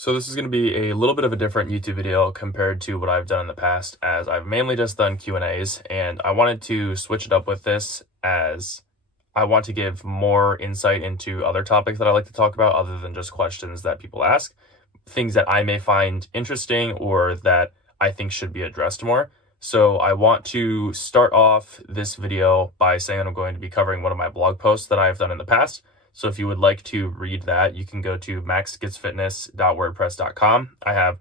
So this is going to be a little bit of a different YouTube video compared to what I've done in the past, as I've mainly just done Q&As, and I wanted to switch it up with this as I want to give more insight into other topics that I like to talk about other than just questions that people ask, things that I may find interesting or that I think should be addressed more. So I want to start off this video by saying that I'm going to be covering one of my blog posts that I've done in the past. So if you would like to read that, you can go to maxgetsfitness.wordpress.com. I have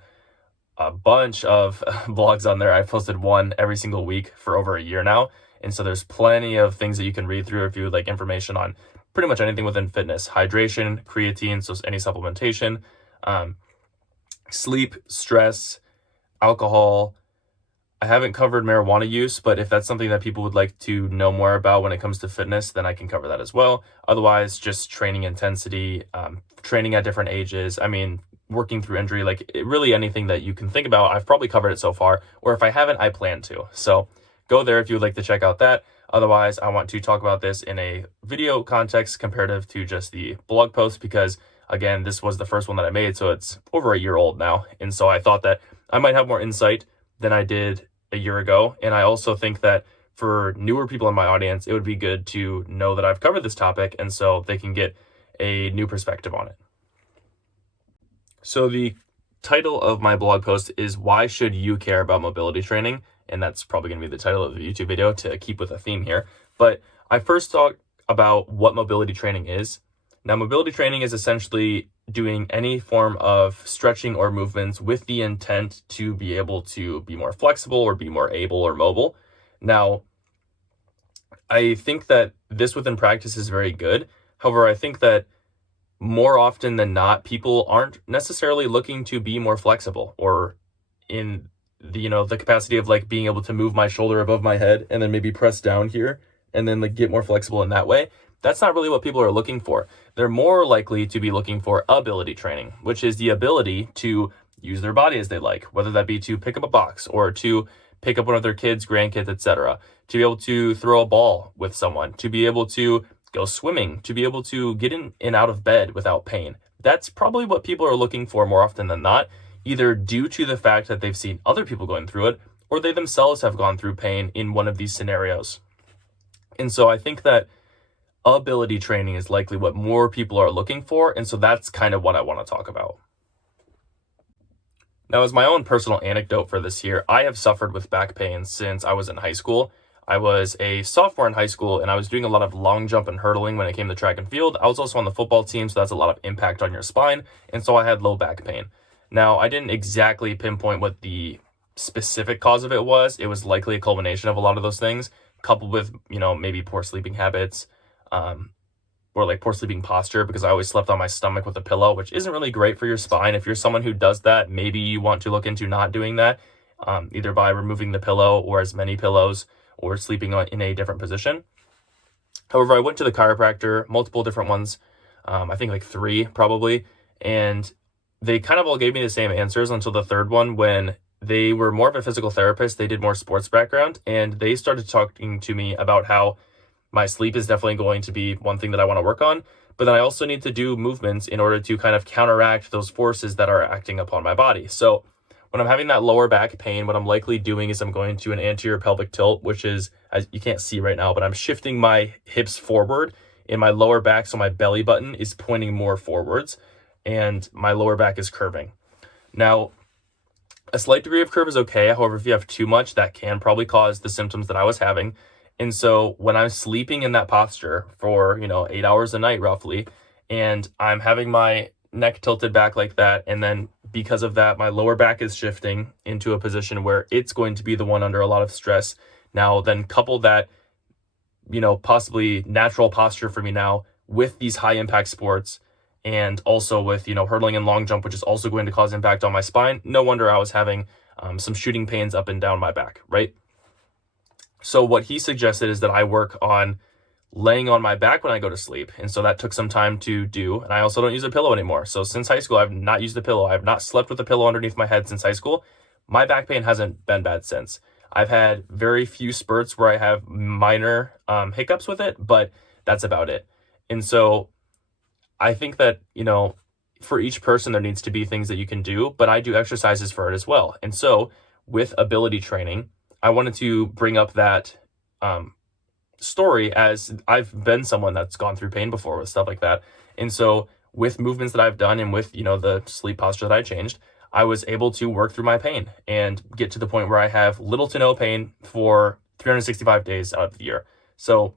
a bunch of blogs on there. I've posted one every single week for over a year now. And so there's plenty of things that you can read through if you would like information on pretty much anything within fitness: hydration, creatine, so any supplementation, sleep, stress, alcohol. I haven't covered marijuana use, but if that's something that people would like to know more about when it comes to fitness, then I can cover that as well. Otherwise, just training intensity, training at different ages. I mean, working through injury, really anything that you can think about, I've probably covered it so far, or if I haven't, I plan to. So go there if you would like to check out that. Otherwise, I want to talk about this in a video context comparative to just the blog post, because again, this was the first one that I made, so it's over a year old now. And so I thought that I might have more insight than I did a year ago. And I also think that for newer people in my audience, it would be good to know that I've covered this topic, and so they can get a new perspective on it. So the title of my blog post is "Why Should You Care About Mobility Training?" And that's probably going to be the title of the YouTube video to keep with a theme here. But I first talk about what mobility training is. Now, mobility training is essentially doing any form of stretching or movements with the intent to be able to be more flexible or be more able or mobile. Now, I think that this within practice is very good. However, I think that more often than not, people aren't necessarily looking to be more flexible, or in the capacity of like being able to move my shoulder above my head and then maybe press down here and then like get more flexible in that way. That's not really what people are looking for. They're more likely to be looking for ability training, which is the ability to use their body as they like, whether that be to pick up a box or to pick up one of their kids, grandkids, etc., to be able to throw a ball with someone, to be able to go swimming, to be able to get in and out of bed without pain. That's probably what people are looking for more often than not, either due to the fact that they've seen other people going through it, or they themselves have gone through pain in one of these scenarios. And so I think that ability training is likely what more people are looking for, and so that's kind of what I want to talk about. Now, as my own personal anecdote for this year, I have suffered with back pain since I was in high school. I was a sophomore in high school, and I was doing a lot of long jump and hurdling when it came to track and field. I was also on the football team, so that's a lot of impact on your spine, and so I had low back pain. Now, I didn't exactly pinpoint what the specific cause of it was. It was likely a culmination of a lot of those things, coupled with, maybe poor sleeping habits, or like poor sleeping posture, because I always slept on my stomach with a pillow, which isn't really great for your spine. If you're someone who does that, maybe you want to look into not doing that, either by removing the pillow or as many pillows or sleeping in a different position. However, I went to the chiropractor, multiple different ones, I think like 3 probably, and they kind of all gave me the same answers until the third one, when they were more of a physical therapist. They did more sports background, and they started talking to me about how my sleep is definitely going to be one thing that I want to work on, but then I also need to do movements in order to kind of counteract those forces that are acting upon my body. So when I'm having that lower back pain, what I'm likely doing is I'm going to an anterior pelvic tilt, which is, as you can't see right now, but I'm shifting my hips forward in my lower back, so my belly button is pointing more forwards and my lower back is curving. Now, a slight degree of curve is okay. However, if you have too much, that can probably cause the symptoms that I was having. And so when I'm sleeping in that posture for, 8 hours a night roughly, and I'm having my neck tilted back like that, and then because of that, my lower back is shifting into a position where it's going to be the one under a lot of stress. Now, then couple that, possibly natural posture for me now with these high impact sports, and also with, hurdling and long jump, which is also going to cause impact on my spine. No wonder I was having some shooting pains up and down my back, right? So what he suggested is that I work on laying on my back when I go to sleep. And so that took some time to do. And I also don't use a pillow anymore. So since high school, I've not used a pillow. I've not slept with a pillow underneath my head since high school. My back pain hasn't been bad since. I've had very few spurts where I have minor hiccups with it, but that's about it. And so I think that, for each person, there needs to be things that you can do, but I do exercises for it as well. And so with ability training, I wanted to bring up that story, as I've been someone that's gone through pain before with stuff like that. And so with movements that I've done and with, the sleep posture that I changed, I was able to work through my pain and get to the point where I have little to no pain for 365 days out of the year. So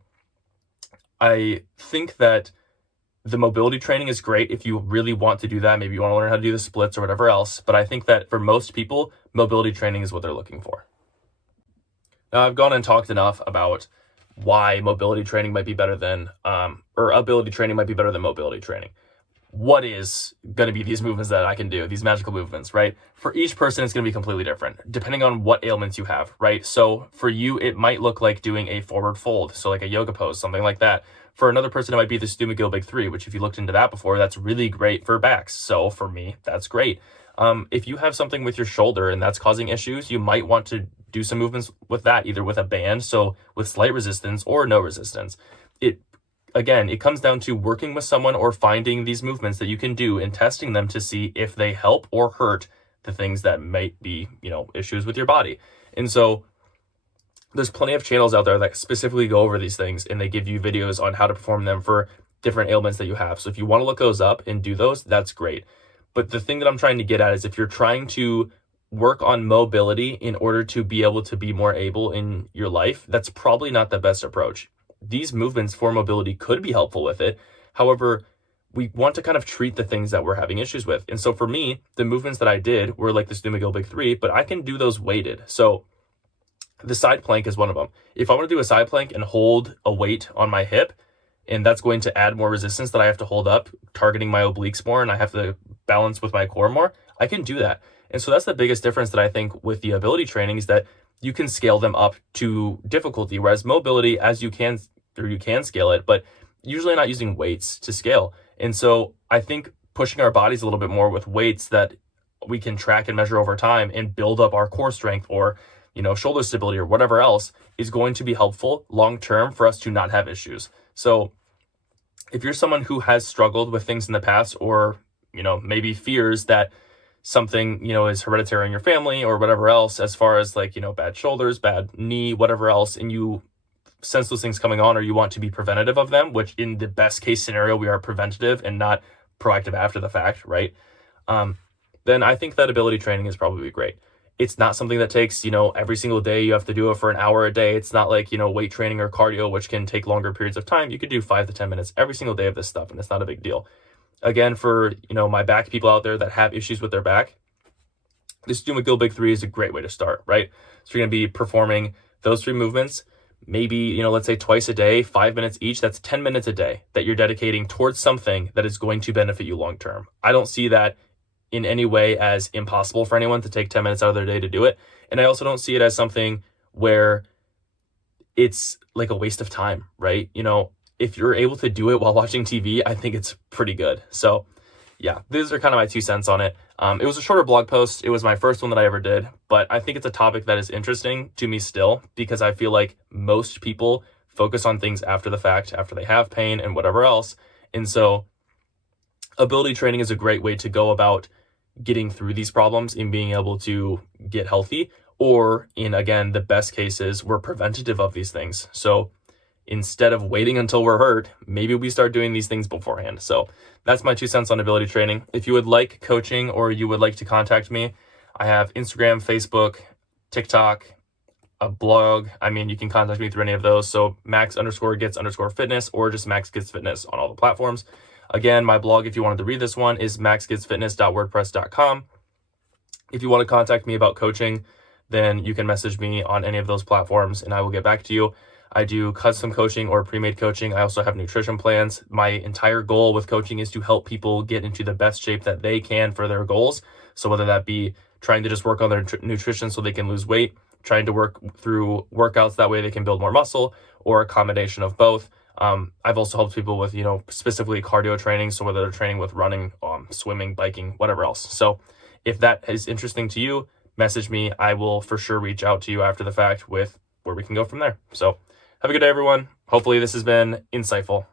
I think that the mobility training is great if you really want to do that. Maybe you want to learn how to do the splits or whatever else. But I think that for most people, mobility training is what they're looking for. Now, I've gone and talked enough about why mobility training might be better than, or ability training might be better than mobility training. What is going to be these movements that I can do, these magical movements, right? For each person, it's going to be completely different, depending on what ailments you have, right? So for you, it might look like doing a forward fold, so like a yoga pose, something like that. For another person, it might be the Stu McGill Big Three, which if you looked into that before, that's really great for backs. So for me, that's great. If you have something with your shoulder and that's causing issues, you might want to do some movements with that, either with a band, so with slight resistance or no resistance. It comes down to working with someone or finding these movements that you can do and testing them to see if they help or hurt the things that might be, issues with your body. And so there's plenty of channels out there that specifically go over these things, and they give you videos on how to perform them for different ailments that you have. So if you want to look those up and do those, that's great. But the thing that I'm trying to get at is if you're trying to work on mobility in order to be able to be more able in your life, that's probably not the best approach. These movements for mobility could be helpful with it. However, we want to kind of treat the things that we're having issues with. And so for me, the movements that I did were like the Stu McGill Big Three, but I can do those weighted. So the side plank is one of them. If I want to do a side plank and hold a weight on my hip, and that's going to add more resistance that I have to hold up, targeting my obliques more, and I have to balance with my core more, I can do that. And so that's the biggest difference that I think with the ability training is that you can scale them up to difficulty, whereas mobility, you can scale it, but usually not using weights to scale. And so I think pushing our bodies a little bit more with weights that we can track and measure over time and build up our core strength or, shoulder stability or whatever else is going to be helpful long-term for us to not have issues. So if you're someone who has struggled with things in the past or, maybe fears that something, is hereditary in your family or whatever else, as far as like, bad shoulders, bad knee, whatever else, and you sense those things coming on or you want to be preventative of them, which in the best case scenario, we are preventative and not proactive after the fact, right? Then I think that ability training is probably great. It's not something that takes, every single day. You have to do it for an hour a day. It's not like, weight training or cardio, which can take longer periods of time. You could do 5 to 10 minutes every single day of this stuff, and it's not a big deal. Again, for, my back people out there that have issues with their back, this Stu McGill Big Three is a great way to start, right? So you're going to be performing those 3 movements, maybe, let's say twice a day, 5 minutes each. That's 10 minutes a day that you're dedicating towards something that is going to benefit you long-term. I don't see that in any way as impossible for anyone to take 10 minutes out of their day to do it. And I also don't see it as something where it's like a waste of time, right? If you're able to do it while watching TV, I think it's pretty good. So yeah, these are kind of my 2 cents on it. It was a shorter blog post. It was my first one that I ever did, but I think it's a topic that is interesting to me still, because I feel like most people focus on things after the fact, after they have pain and whatever else. And so ability training is a great way to go about getting through these problems and being able to get healthy, or in, again, the best cases, we're preventative of these things. So instead of waiting until we're hurt, maybe we start doing these things beforehand. So that's my 2 cents on ability training. If you would like coaching or you would like to contact me, I have Instagram, Facebook, TikTok, a blog. You can contact me through any of those. So max_gets_fitness or just Max Gets Fitness on all the platforms. Again, my blog, if you wanted to read this one, is maxgetsfitness.wordpress.com. If you want to contact me about coaching, then you can message me on any of those platforms and I will get back to you. I do custom coaching or pre-made coaching. I also have nutrition plans. My entire goal with coaching is to help people get into the best shape that they can for their goals. So whether that be trying to just work on their nutrition so they can lose weight, trying to work through workouts that way they can build more muscle, or a combination of both. I've also helped people with, specifically cardio training. So whether they're training with running, swimming, biking, whatever else. So if that is interesting to you, message me. I will for sure reach out to you after the fact with where we can go from there. So have a good day, everyone. Hopefully this has been insightful.